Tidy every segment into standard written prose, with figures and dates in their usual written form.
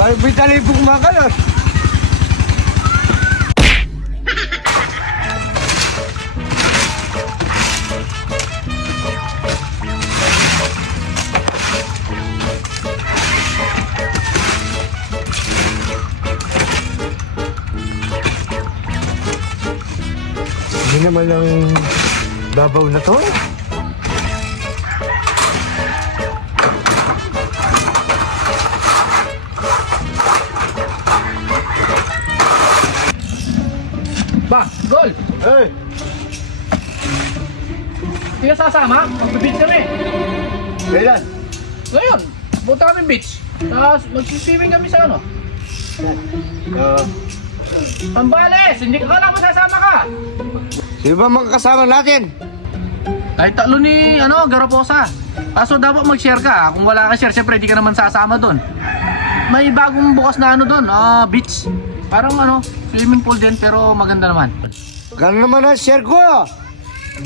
Bakit may talibong kumakalat? Hindi naman ang babaw na to. Ba, Gol! Hey! Hindi ka sasama? Mag-beach kami. Kailan? Ngayon, punta kami beach. Tapos magsiswimming kami sa ano? Tambales! Hindi ka lang sasama ka! Sino ba mga kasama natin? Kahit tatlo ni, Garaposa. Kaso dapat mag-share ka. Kung wala ka share, syempre hindi ka naman sasama doon. May bagong bukas na doon, beach. Parang swimming pool din pero maganda naman. Gano'n naman ang share ko.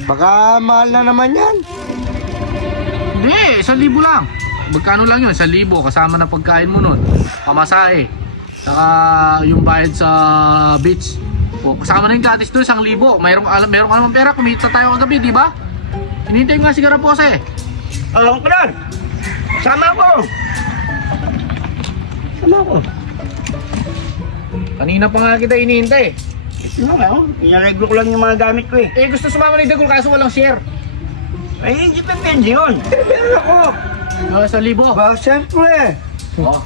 Baka mahal na naman yan. Hindi, 1,000 lang. Magkano lang yun? 1,000 kasama na pagkain mo nun. Pamasahe. Saka yung bayad sa beach. O, kasama na yung gratis doon, 1,000. Mayroon ka naman pera, kumita tayo kagabi, di ba? Hinihintay nga si Garaposa eh. Oo, Karan. Sama ko. Sama ko. Kanina pa nga kita hinihintay. Ano nga, inareglo ko lang yung mga gamit ko eh. Eh, gusto sumama ni Dagol kaso walang share. Ay, hindi pa pwede yun. Meron ako. 1,000. Ba, siyempre. Oh,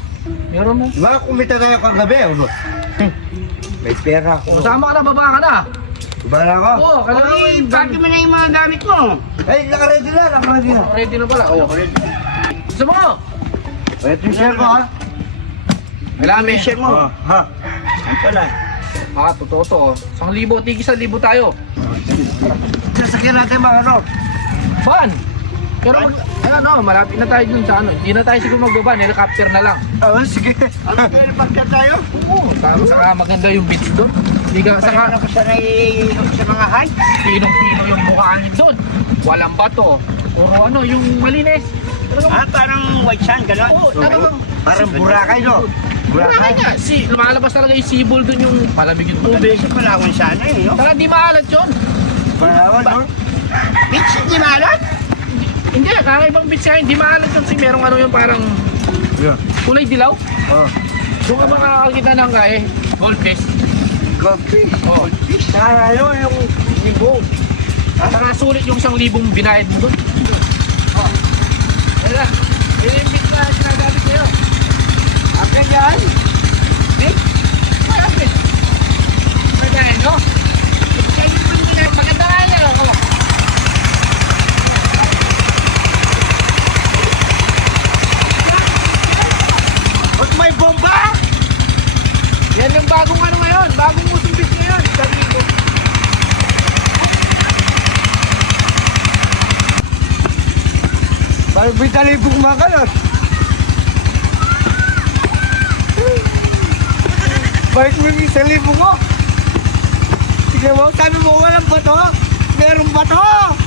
meron mo. Diba, kumita tayo kagabi, ano? May pera ako. Kasama ka na, baba ka na. Diba na ako? Oo, kailangan mo yung Pati mo na yung mga gamit mo. Ay, nakaready na, nakaready na. Ready na pala. Oo, ready. Gusto mo? Ito yung share ko, ha? Kailangan may Share mo. Ha? Ang pala. Totoo to. 1,000, tigi 1,000 tayo. Sasakyan natin mga ano? Van! Pero malapit na tayo dun sa Hindi na tayo siguro magbaban, helicopter na lang. Oo, sige. Ano, helicopter tayo? Oo, saka maganda yung beach doon. Hindi ka, saka Ano ko sanay sa mga high? pinong-pino yung buhangin doon. Walang bato. Puro yung malinis. Parang white sand, gano'n? Oo, talagang- Parang Boracay, no? Burakay nga, lumalabas talaga yung sibol doon yung palamig yung tubig. Sa Palawan sana eh, no? Saka di maalat yun. Palawan, no? Beach, hindi maalat? Hindi, kakaibang beach nga, hindi maalat yun. Kasi merong yung parang kulay dilaw. Oh. Doon ka makakakita ng goldfish. Goldfish. Oo. Saka yung libo. Saka sulit yung 1,000 binayad mo doon. Oo. Yan lang. Yun yung beach na sinasabi sa'yo. Akin yan? Beach? May beach. May tayo, no? Maganda nga yan, ako. At may bomba? Yan yung bagong ngayon, bagong musong beach ngayon. 1,000. Bakit may talibong kumakalat? Bakit may 1,000 mo? Sige mo, sabi mo walang bato? Meron bato!